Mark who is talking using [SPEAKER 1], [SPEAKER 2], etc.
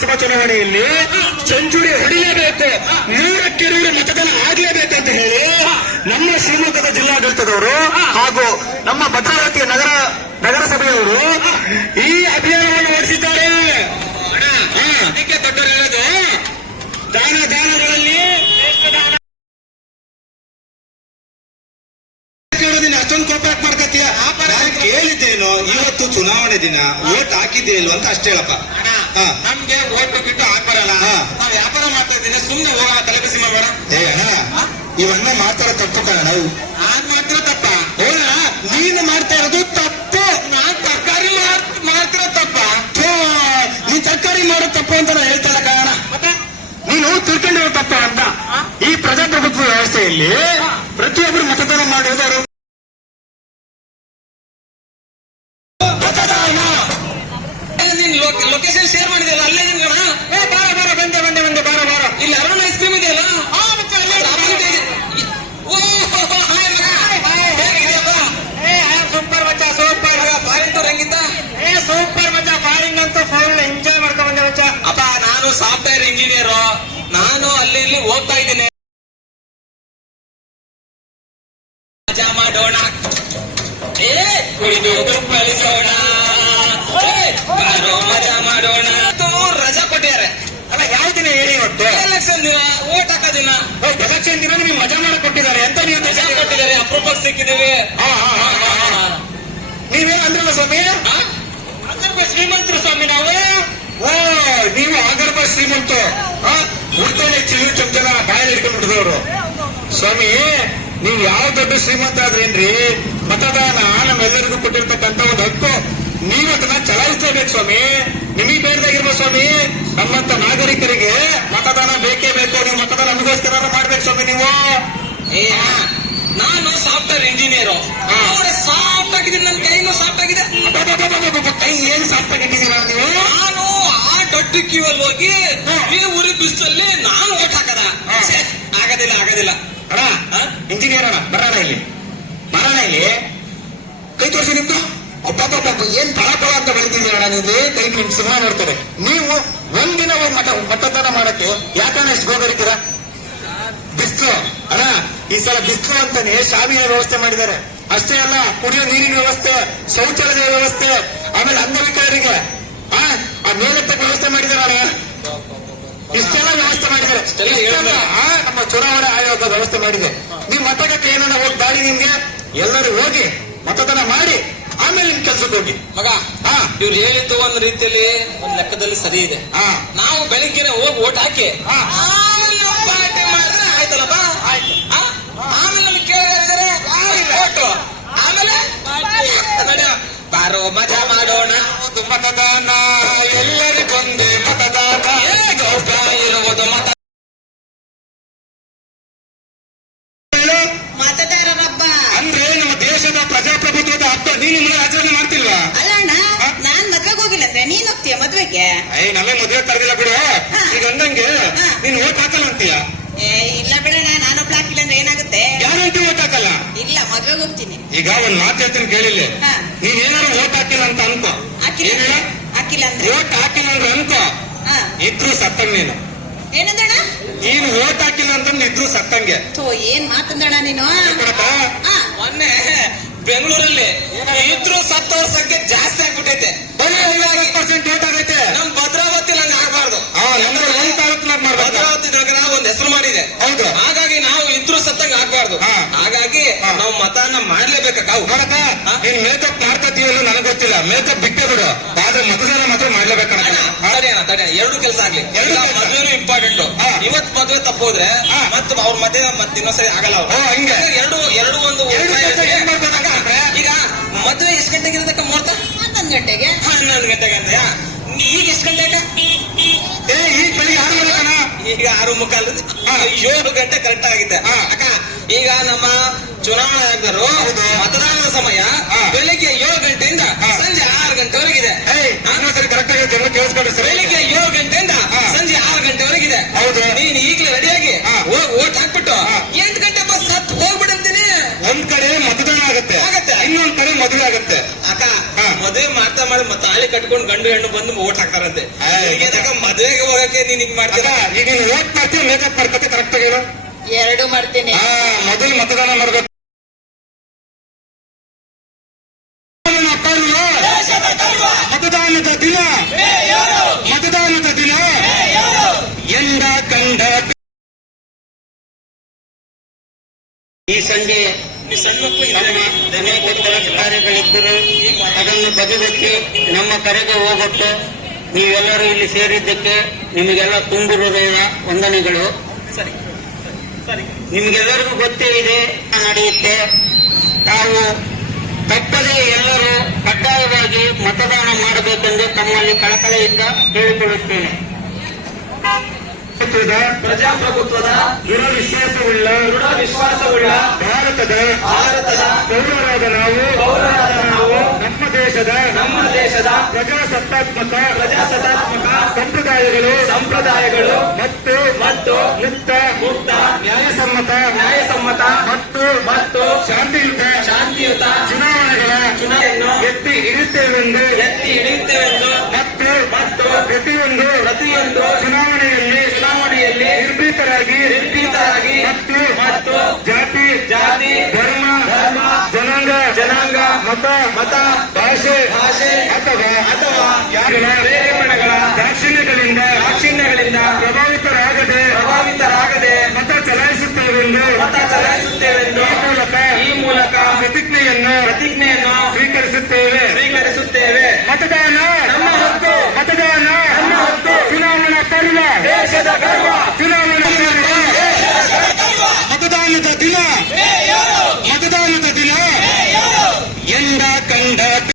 [SPEAKER 1] ವಿಧಾನಸಭಾ ಚುನಾವಣೆಯಲ್ಲಿ ಸೆಂಚುರಿ ಹೊಡೆಯಬೇಕು. ನೂರಕ್ಕೆ ನೂರು ಮತದಾನ ಆಗಲೇಬೇಕು ಅಂತ ಹೇಳಿ ನಮ್ಮ ಶಿವಮೊಗ್ಗದ ಜಿಲ್ಲಾಡಳಿತದವರು ಹಾಗೂ ನಮ್ಮ ಭದ್ರಾವತಿಯ ನಗರ ನಗರಸಭೆಯವರು ಈ ಅಭಿಯಾನವನ್ನು ನಡೆಸಿದ್ದಾರೆ. ಅದಕ್ಕೆ ದೊಡ್ಡವರು ಹೇಳೋದು ದಾನ ದಾನಗಳಲ್ಲಿ
[SPEAKER 2] ಅಷ್ಟೊಂದು ಕೋಪ ಯಾಕೆ ಮಾಡ್ಕತ್ತೀಯ? ಕೇಳಿದ್ದೇನು ಇವತ್ತು ಚುನಾವಣೆ ದಿನ ಓಟ್ ಹಾಕಿದ್ದೆ ಇಲ್ವ ಅಂತ ಅಷ್ಟೇ ಹೇಳಪ್ಪ.
[SPEAKER 1] ನಮ್ಗೆ ಓಟು ಬಿಟ್ಟು ಹಾಕ್ಬರಲ್ಲ
[SPEAKER 2] ನಾವ್
[SPEAKER 1] ನಾವು ವ್ಯಾಪಾರ ಮಾಡ್ತಾ ಇದ್ದೀನಿ ಸುಮ್ನೆ ಹೋಗಲ್ಲ ತಲೆ ಬಿಸಿ ಮಾಡಬೇಡ
[SPEAKER 2] ಏ ಅಣ್ಣ ಇವನ್ನ ಮಾಡ್ತಾರ ತಪ್ಪು ಕಾರಣ
[SPEAKER 1] ನಾನ್ ಮಾತ್ರ ತಪ್ಪ.
[SPEAKER 2] ಹೋಣ ನೀನು ಮಾಡ್ತಾ ಇರೋದು ತಪ್ಪು.
[SPEAKER 1] ನಾನ್ ತರಕಾರಿ ಮಾತ್ರ ತಪ್ಪ.
[SPEAKER 2] ನೀ ತರಕಾರಿ ಮಾಡೋ ತಪ್ಪು ಅಂತ ನಾನು ಹೇಳ್ತಾ ಇಲ್ಲ ಕಾರಣ. ನೀನು ತಿಳ್ಕೊಂಡಿರೋ ತಪ್ಪ ಅಂತ. ಈ ಪ್ರಜಾಪ್ರಭುತ್ವ ವ್ಯವಸ್ಥೆಯಲ್ಲಿ ಪ್ರತಿಯೊಬ್ಬರು ಮತದಾನ ಅವರು ಮತದಾನ.
[SPEAKER 1] ನೀನ್ ಲೊಕೇಶನ್ ಶೇರ್ ಮಾಡಿದೆಯಲ್ಲ ಅಲ್ಲೇ ನಿನ್ಗಣ
[SPEAKER 2] ಏ ಬಾರ ಬಾರ ಬಂದೆ ಬಂದೆ ಬಂದೆ ಬಾರ ಬಾರ.
[SPEAKER 1] ಇಲ್ಲಿ ಅರುಣ್ ಐಸ್ ಕ್ರೀಮ್ ಇದೆಯಲ್ಲ?
[SPEAKER 2] ಸೂಪರ್ ಮಚ್ಚ ಸೂಪರ್.
[SPEAKER 1] ಫಾರಿನ್ ಟೂರ್
[SPEAKER 2] ಏ ಸೂಪರ್ ಮಚ್ಚ ಫಾರಿನ್ ಅಂತ ಫುಲ್ ಎಂಜಾಯ್ ಮಾಡ್ಕೊಂಡ್ ಬಂದೆ ಮಚ್ಚ.
[SPEAKER 1] ಅಪ್ಪ ನಾನು ಸಾಫ್ಟ್ವೇರ್ ಇಂಜಿನಿಯರ್ ನಾನು ಅಲ್ಲಿ ಇಲ್ಲಿ ಹೋಗ್ತಾ ಇದ್ದೀನಿ. ಮಜಾ ಮಾಡೋಣ ಏ ಕುಡಿದು ಎಲೆಕ್ಷನ್ ದಿನ ಓಟ್ ಹಾಕೋ ದಿನ.
[SPEAKER 2] ಎಲೆಕ್ಷನ್ ದಿನ ನಿಮ್ಗೆ ಮಜಾ ಮಾಡಿ ಕೊಟ್ಟಿದ್ದಾರೆ ಎಂತ ನೀವು
[SPEAKER 1] ಮಜಾ ಕೊಟ್ಟಿದ್ದಾರೆ ಅಪರೂಪಕ್ಕೆ
[SPEAKER 2] ಸಿಕ್ಕಿದ್ದೀವಿ. ನೀವೇನ್ ಅಂದ್ರಲ್ಲ ಸ್ವಾಮಿ?
[SPEAKER 1] ಆ? ಅದಕ್ಕೆ ಶ್ರೀಮಂತರು ಸ್ವಾಮಿ ನಾವು.
[SPEAKER 2] ಓ ನೀವು ಆಗರ್ಭ ಶ್ರೀಮಂತ ಮುರ್ತನೆ ಚಿಲ್ಲು ಚಮಚನ ಬಾಯಲ್ಲಿ ಇಟ್ಕೊಂಡ್ಬಿಟ್ಟಿದವರು ಸ್ವಾಮಿ ನೀವು ಯಾವ ದೊಡ್ಡ ಶ್ರೀಮಂತ ಆದ್ರೇನ್ರಿ ಮತದಾನ ನಮ್ಮೆಲ್ಲರಿಗೂ ಕೊಟ್ಟಿರ್ತಕ್ಕಂಥ ಒಂದು ಹಕ್ಕು. ನೀವು ಚಲಾಯಿಸಲೇಬೇಕು ಸ್ವಾಮಿ? ನಿಮಗೆ ಬೇಡದಾಗಿರುವ ಸ್ವಾಮಿ. ನಮ್ಮಂತ ನಾಗರಿಕರಿಗೆ ಮತದಾನ ಬೇಕೇ ಬೇಕು. ನೀವು ಮತದಾನ ನಮಗೋಸ್ಕರ ಮಾಡ್ಬೇಕು ಸ್ವಾಮಿ ನೀವು.
[SPEAKER 1] ನಾನು ಸಾಫ್ಟ್ವೇರ್ ಇಂಜಿನಿಯರ್. ಸಾಫ್ಟ್ ಆಗಿದೆ ನನ್ನ ಕೈನೂ ಸಾಫ್ಟ್ ಆಗಿದೆ.
[SPEAKER 2] ಕೈ ಏನ್ ಸಾಕ್ತಾಗಿಟ್ಟಿದ್ದೀರಾ ನೀವು?
[SPEAKER 1] ನಾನು ಆ ದೊಡ್ಡ ಕ್ಯೂವಲ್ಲಿ ಹೋಗಿ
[SPEAKER 2] ಹಾ.
[SPEAKER 1] ಈ ಉರಿ ಬಿಸಿಲಲ್ಲಿ ನಾನು ಓಟ್ ಹಾಕದ. ಆಗದಿಲ್ಲ ಆಗದಿಲ್ಲ.
[SPEAKER 2] ಅಣ್ಣ? ಇಂಜಿನಿಯರ್ ಅಣ್ಣ ಬರೋಣ ಇಲ್ಲಿ. ಬರೋಣ ಇಲ್ಲಿ. ಕೈ ತೋರಿಸಿ ನಿಮ್ದು. ಒಬ್ಬೊಬ್ಬೊಬ್ಬ ಏನ್ ಪಳ ಪಳ ಅಂತ ಬೆಳಿತಿದ್ದೀರ ಅಣ್ಣ ನೀವು ಕೈ ನಿಮ್ ಸಿನಿಮಾ ನೋಡ್ತಾರೆ. ನೀವು ಒಂದಿನ ಹೋಗಿ ಮಠ ಮತದಾನ ಮಾಡಕ್ಕೆ ಯಾಕಣ್ಣ ಎಷ್ಟು ಗೋಗರಿತೀರಾ? ಬಿಸ್ಲು ಅಣ್ಣ ಈ ಸಲ ಬಿಸ್ಲು ಅಂತಾನೆ ಶಾವಿಯ ವ್ಯವಸ್ಥೆ ಮಾಡಿದ್ದಾರೆ. ಅಷ್ಟೇ ಅಲ್ಲ ಕುಡಿಯೋ ನೀರಿನ ವ್ಯವಸ್ಥೆ ಶೌಚಾಲಯದ ವ್ಯವಸ್ಥೆ ಆಮೇಲೆ ಅಂಗವಿಕಲರಿಗೆ ಆ ಆ ಮೇಲೆತ್ತಕ್ಕೆ ವ್ಯವಸ್ಥೆ ಮಾಡಿದಾರೆ ಅಣ್ಣ ಇಷ್ಟೆಲ್ಲ ವ್ಯವಸ್ಥೆ ಮಾಡಿದ್ದಾರೆ. ನಮ್ಮ ಚುನಾವಣಾ ಆಯೋಗ ವ್ಯವಸ್ಥೆ ಮಾಡಿದೆ. ನೀವು ಮತಗಟ್ಟೆ ಏನಾರ ಹೋಗಿ ದಾಳಿ ನಿಮ್ಗೆ? ಎಲ್ಲರೂ ಹೋಗಿ ಮತದಾನ ಮಾಡಿ. ಆಮೇಲೆ ನಿಮ್ ಕೆಲ್ಸಕ್ಕೆ ಹೋಗಿ.
[SPEAKER 1] ಮಗ
[SPEAKER 2] ಹಾ.
[SPEAKER 1] ಇವ್ರು ಹೇಳಿದ್ದು ಒಂದ್ ರೀತಿಯಲ್ಲಿ ಒಂದ್ ಲೆಕ್ಕದಲ್ಲಿ ಸರಿ ಇದೆ.
[SPEAKER 2] ಹಾ.
[SPEAKER 1] ನಾವು ಬೆಳಿಗ್ಗೆ ಹೋಗಿ ಓಟ್ ಹಾಕಿ.
[SPEAKER 2] ಹಾ.
[SPEAKER 1] ಆಮೇಲೆ ನಾವು ಪಾರ್ಟಿ ಮಾಡಿದ್ರೆ ಆಯ್ತಲ್ಲಪ್ಪ?
[SPEAKER 2] ಆಯ್ತು.
[SPEAKER 1] ಆ? ಆಮೇಲೆ ನಮ್ಗೆ ಕೇಳಿದಾರೆ ಓಟು. ಆಮೇಲೆ? ನಡೆ, ಬಾರೋ ಮಜಾ ಮಾಡೋಣ.
[SPEAKER 3] ತುಂಬಾ
[SPEAKER 2] ಹಾ.
[SPEAKER 3] ನೀನ್
[SPEAKER 2] ಓಟ್ ಹಾಕಲ್ಲ ಅಂತೀಯ?
[SPEAKER 3] ಏ ಇಲ್ಲ ನಾನು ನಾನೊಬ್ಳು ಹಾಕಿಲ್ಲ ಅಂದ್ರೆ ಏನಾಗುತ್ತೆ
[SPEAKER 2] ಯಾರಂತೂ ಓಟ್ ಹಾಕಲ್ಲ?
[SPEAKER 3] ಇಲ್ಲ ಮದ್ವೆ ಹೋಗ್ತೀನಿ.
[SPEAKER 2] ಈಗ ಒಂದ್ ಮಾತು ಹೇಳ್ತೀನಿ ಕೇಳಿಲ್ಲ. ನೀನ್ ಏನಾದ್ರು ಓಟ್ ಹಾಕಿಲ್ಲ ಅಂತ ಅನ್ಕೋ.
[SPEAKER 3] ಹಾಕಿಲ್ಲ? ಹಾಕಿಲ್ಲ ಅಂದ್ರೆ?
[SPEAKER 2] ಓಟ್ ಹಾಕಿಲ್ಲ ಅಂದ್ರೆ ಅನ್ಕೋ.
[SPEAKER 3] ಹಾ.
[SPEAKER 2] ಇದ್ರು ಸತ್ತಂಗ್ ನೀನು.
[SPEAKER 3] ಏನಂದಣ
[SPEAKER 2] ನೀನು ಓಟ್ ಹಾಕಿಲ್ಲ ಅಂತ ಇದ್ರು ಸತ್ತಂಗೆ.
[SPEAKER 3] ಥೋ ಏನ್ ಮಾತಂದಣ ನೀನು?
[SPEAKER 1] ಮೊನ್ನೆ ಬೆಂಗಳೂರಲ್ಲಿ ಇದ್ರು ಸತ್ತವ್ರ ಸಂಖ್ಯೆ ಜಾಸ್ತಿ ಆಗ್ಬಿಟ್ಟೈತೆ.
[SPEAKER 2] ಪರ್ಸೆಂಟ್ ಓಟ್ ಆಗೈತೆ
[SPEAKER 1] ನಮ್ ಭದ್ರಾವತಿ ಹಂಗ ಆಗ್ಬಾರ್ದು
[SPEAKER 2] ಆ ನಂಬರ್ ಒನ್ ತಾಲೂಕಿನಾಗ ಮಾಡ್ಬೇಕು
[SPEAKER 1] ಭದ್ರಾವತಿ ನಗರ ಒಂದ್ ಹೆಸರು ಮಾಡಿದೆ
[SPEAKER 2] ಹೌದು
[SPEAKER 1] ಹಾಗಾಗಿ ನಾವು ಇದ್ರು ಸತ್ತಂಗ ಆಗ್ಬಾರ್ದು
[SPEAKER 2] ಹಾ.
[SPEAKER 1] ಹಾಗಾಗಿ
[SPEAKER 2] ಹಾ.
[SPEAKER 1] ನಾವು ಮತನ
[SPEAKER 2] ನೋಡಕ್ಕ
[SPEAKER 1] ಹಾ?
[SPEAKER 2] ನೀನ್ ಮೇಕಪ್ ಅನ್ನೋ ನನಗೆ ಗೊತ್ತಿಲ್ಲ. ಮೇಕಪ್ ಬಿಟ್ಟೆ ಬಿಡು. ಆದ್ರೆ ಮತದಾನ ಮಾತ್ರ ಮಾಡ್ಲೇಬೇಕಣ್ಣ
[SPEAKER 1] ಎರಡು ಕೆಲಸ ಆಗ್ಲಿ.
[SPEAKER 2] ಎರಡು
[SPEAKER 1] ಈಗ
[SPEAKER 2] ಕೆಲ್ಸ.
[SPEAKER 1] ಇಂಪಾರ್ಟೆಂಟ್. ಇವತ್ ಮದ್ವೆ ತಪ್ಪೋದ್ರೆ
[SPEAKER 2] ಹಾ.
[SPEAKER 1] ಮತ್ತೆ ಅವ್ರ ಮಧ್ಯೆ ಮತ್ತೆ ಇನ್ನೊಂದ್ಸರಿ ಆಗಲ್ಲ ಅವ್ರು.
[SPEAKER 2] ಹಂಗೆ.
[SPEAKER 1] ಎರಡು ಎರಡು ಒಂದು ಈಗ ಮದುವೆ ಎಷ್ಟು ಗಂಟೆಗೆ ಇರತಕ್ಕ ಮುಹೂರ್ತ?
[SPEAKER 3] ಹನ್ನೊಂದು ಗಂಟೆಗೆ.
[SPEAKER 1] ಹನ್ನೊಂದು ಗಂಟೆಗೆ ಅಂತ ಈಗ ಎಷ್ಟು ಗಂಟೆ
[SPEAKER 2] ಏ ಈಗ ಆರು
[SPEAKER 1] ಮುಖ
[SPEAKER 2] ಅಲ್ಲ.
[SPEAKER 1] ಏಳು ಗಂಟೆ ಕರೆಕ್ಟ್ ಆಗಿದೆ.
[SPEAKER 2] ಹಾ.
[SPEAKER 1] ಅಕ್ಕ ಈಗ ನಮ್ಮ ಚುನಾವಣಾ ಆಯೋಗರು
[SPEAKER 2] ಹೌದು.
[SPEAKER 1] ಮತದಾನದ ಸಮಯ. ಬೆಳಿಗ್ಗೆ ಏಳು ಗಂಟೆಯಿಂದ ಸಂಜೆ ಆರು ಗಂಟೆವರೆಗಿದೆ
[SPEAKER 2] ಕರೆಕ್ಟ್ ಆಗಿ
[SPEAKER 1] ಬೆಳಿಗ್ಗೆ ಏಳು ಗಂಟೆಯಿಂದ. ಸಂಜೆ ಆರು ಗಂಟೆವರೆಗಿದೆ
[SPEAKER 2] ಹೌದು.
[SPEAKER 1] ನೀನ್ ಈಗಲೇ ರೆಡಿಯಾಗಿ ಓಟ್ ಹಾಕ್ಬಿಟ್ಟು. ಎಂಟು ಗಂಟೆ ಬಸ್ ಹತ್ತು ಹೋಗ್ಬಿಡಂತೀನಿ
[SPEAKER 2] ಒಂದ್ ಕಡೆ ಮತದಾನ ಆಗುತ್ತೆ
[SPEAKER 1] ಆಗತ್ತೆ.
[SPEAKER 2] ಇನ್ನೊಂದ್ ಕಡೆ ಮದುವೆ ಆಗುತ್ತೆ
[SPEAKER 1] ಅಕ್ಕ. ಮದುವೆ ಮಾಡ್ತಾ ಮಾಡಿ ಮತ್ತೆ ತಾಳಿ ಕಟ್ಕೊಂಡು ಗಂಡು ಹೆಣ್ಣು ಬಂದು ಓಟ್ ಹಾಕ್ತಾರಂತೆ ಮದುವೆಗೆ ಹೋಗಕ್ಕೆ ನೀನ್ ಹಿಂಗ್ ಮಾಡ್ತೀರಾ
[SPEAKER 2] ಈಗ ನೀನು ಓಟ್ ಮಾಡ್ತೀವಿ ಮೇಕಪ್ ಮಾಡ್ಕೊತೆ ಕರೆಕ್ಟ್ ಆಗಿರೋ
[SPEAKER 3] ಎರಡು ಮಾಡ್ತೀನಿ.
[SPEAKER 2] ಮೊದಲು ಮತದಾನ ಮಾಡ್ಬೇಕು. ಮತದಾನದ ದಿನ. ಮತದಾನದ ದಿನ.
[SPEAKER 4] ಈ ಸಂಜೆ ಅನೇಕ ಕಾರ್ಯಗಳಿದ್ದರು. ಅದನ್ನು ಬದಿಗೊತ್ತಿ ನಮ್ಮ ಕರೆಗೆ ಹೋಗುತ್ತೆ ನೀವೆಲ್ಲರೂ ಇಲ್ಲಿ ಸೇರಿದ್ದಕ್ಕೆ ನಿಮಗೆಲ್ಲ ತುಂಬು ಹೃದಯದ ವಂದನೆಗಳು.
[SPEAKER 1] ಸರಿ
[SPEAKER 4] ನಿಮಗೆಲ್ಲರಿಗೂ ಗೊತ್ತೇ ಇದೆ ನಡೆಯುತ್ತೆ. ತಾವು ತಪ್ಪದೇ ಎಲ್ಲರೂ ಕಡ್ಡಾಯವಾಗಿ ಮತದಾನ ಮಾಡಬೇಕೆಂದು ತಮ್ಮಲ್ಲಿ ಕಳಕಳಿಯಿಂದ ಕೇಳಿಕೊಳ್ಳುತ್ತೇನೆ.
[SPEAKER 1] ಪ್ರಜಾಪ್ರಭುತ್ವದ
[SPEAKER 2] ದುರವಿಶ್ವಾಸವುಳ್ಳ
[SPEAKER 1] ದೃಢ ವಿಶ್ವಾಸವುಳ್ಳ
[SPEAKER 2] ಭಾರತದ
[SPEAKER 1] ಭಾರತದ
[SPEAKER 2] ಪೌರರಾದ ನಾವು
[SPEAKER 1] ಪೌರರಾದ
[SPEAKER 2] ದೇಶದ
[SPEAKER 1] ನಮ್ಮ ದೇಶದ
[SPEAKER 2] ಪ್ರಜಾಸತ್ತಾತ್ಮಕ
[SPEAKER 1] ಪ್ರಜಾಸತ್ತಾತ್ಮಕ
[SPEAKER 2] ಸಂಪ್ರದಾಯಗಳು
[SPEAKER 1] ಸಂಪ್ರದಾಯಗಳು
[SPEAKER 2] ಮತ್ತು
[SPEAKER 1] ಮತ್ತು
[SPEAKER 2] ಮುಕ್ತ
[SPEAKER 1] ಮುಕ್ತ
[SPEAKER 2] ನ್ಯಾಯಸಮ್ಮತ
[SPEAKER 1] ನ್ಯಾಯಸಮ್ಮತ
[SPEAKER 2] ಮತ್ತು
[SPEAKER 1] ಮತ್ತು
[SPEAKER 2] ಶಾಂತಿಯುತ
[SPEAKER 1] ಶಾಂತಿಯುತ
[SPEAKER 2] ಚುನಾವಣೆಗಳ
[SPEAKER 1] ಚುನಾವಣೆಯನ್ನು
[SPEAKER 2] ಎತ್ತಿ ಹಿಡಿಯುತ್ತೇವೆಂದು
[SPEAKER 1] ಎತ್ತಿ ಹಿಡಿಯುತ್ತೇವೆಂದು
[SPEAKER 2] ಮತ್ತು
[SPEAKER 1] ಮತ್ತು
[SPEAKER 2] ಪ್ರತಿಯೊಂದು
[SPEAKER 1] ಪ್ರತಿಯೊಂದು
[SPEAKER 2] ಚುನಾವಣೆಯಲ್ಲಿ
[SPEAKER 1] ಚುನಾವಣೆಯಲ್ಲಿ
[SPEAKER 2] ನಿರ್ಭೀತರಾಗಿ
[SPEAKER 1] ನಿರ್ಭೀತರಾಗಿ
[SPEAKER 2] ಮತ್ತು
[SPEAKER 1] ಮತ್ತು
[SPEAKER 2] ಜಾತಿ
[SPEAKER 1] ಜಾತಿ
[SPEAKER 2] ಧರ್ಮ
[SPEAKER 1] ಧರ್ಮ
[SPEAKER 2] ಜನಾಂಗ
[SPEAKER 1] ಜನಾಂಗ
[SPEAKER 2] ಮತ
[SPEAKER 1] ಮತ
[SPEAKER 2] ಭಾಷೆ
[SPEAKER 1] ಭಾಷೆ
[SPEAKER 2] ಅಥವಾ
[SPEAKER 1] ಅಥವಾ ಪ್ರೇರೇಪಣೆಗಳ
[SPEAKER 2] ದಾಕ್ಷಿಣ್ಯಗಳಿಂದ
[SPEAKER 1] ದಾಕ್ಷಿಣ್ಯಗಳಿಂದ
[SPEAKER 2] ಪ್ರಭಾವಿತರಾಗದೆ
[SPEAKER 1] ಪ್ರಭಾವಿತರಾಗದೆ
[SPEAKER 2] ಮತ ಚಲಾಯಿಸುತ್ತೇವೆಂದು
[SPEAKER 1] ಮತ ಚಲಾಯಿಸುತ್ತೇವೆಂದು
[SPEAKER 2] ಈ ಮೂಲಕ
[SPEAKER 1] ಈ ಮೂಲಕ
[SPEAKER 2] ಪ್ರತಿಜ್ಞೆಯನ್ನು
[SPEAKER 1] ಪ್ರತಿಜ್ಞೆಯನ್ನು
[SPEAKER 2] ಸ್ವೀಕರಿಸುತ್ತೇವೆ.
[SPEAKER 1] ಸ್ವೀಕರಿಸುತ್ತೇವೆ.
[SPEAKER 2] ಮತದಾನ
[SPEAKER 1] ನಮ್ಮ ಹಕ್ಕು.
[SPEAKER 2] ಮತದಾನ
[SPEAKER 1] ನಮ್ಮ ಹಕ್ಕು.
[SPEAKER 2] ಚುನಾವಣಾ ಕರ್ಮ
[SPEAKER 1] ದೇಶದ ಗರ್ವ.
[SPEAKER 2] ಚುನಾವಣಾ ಕರ್ಮ ಮತದಾನದ ದಿನ. ಮತದಾನದ ದಿನ. ಎಂದ ಕಂಡ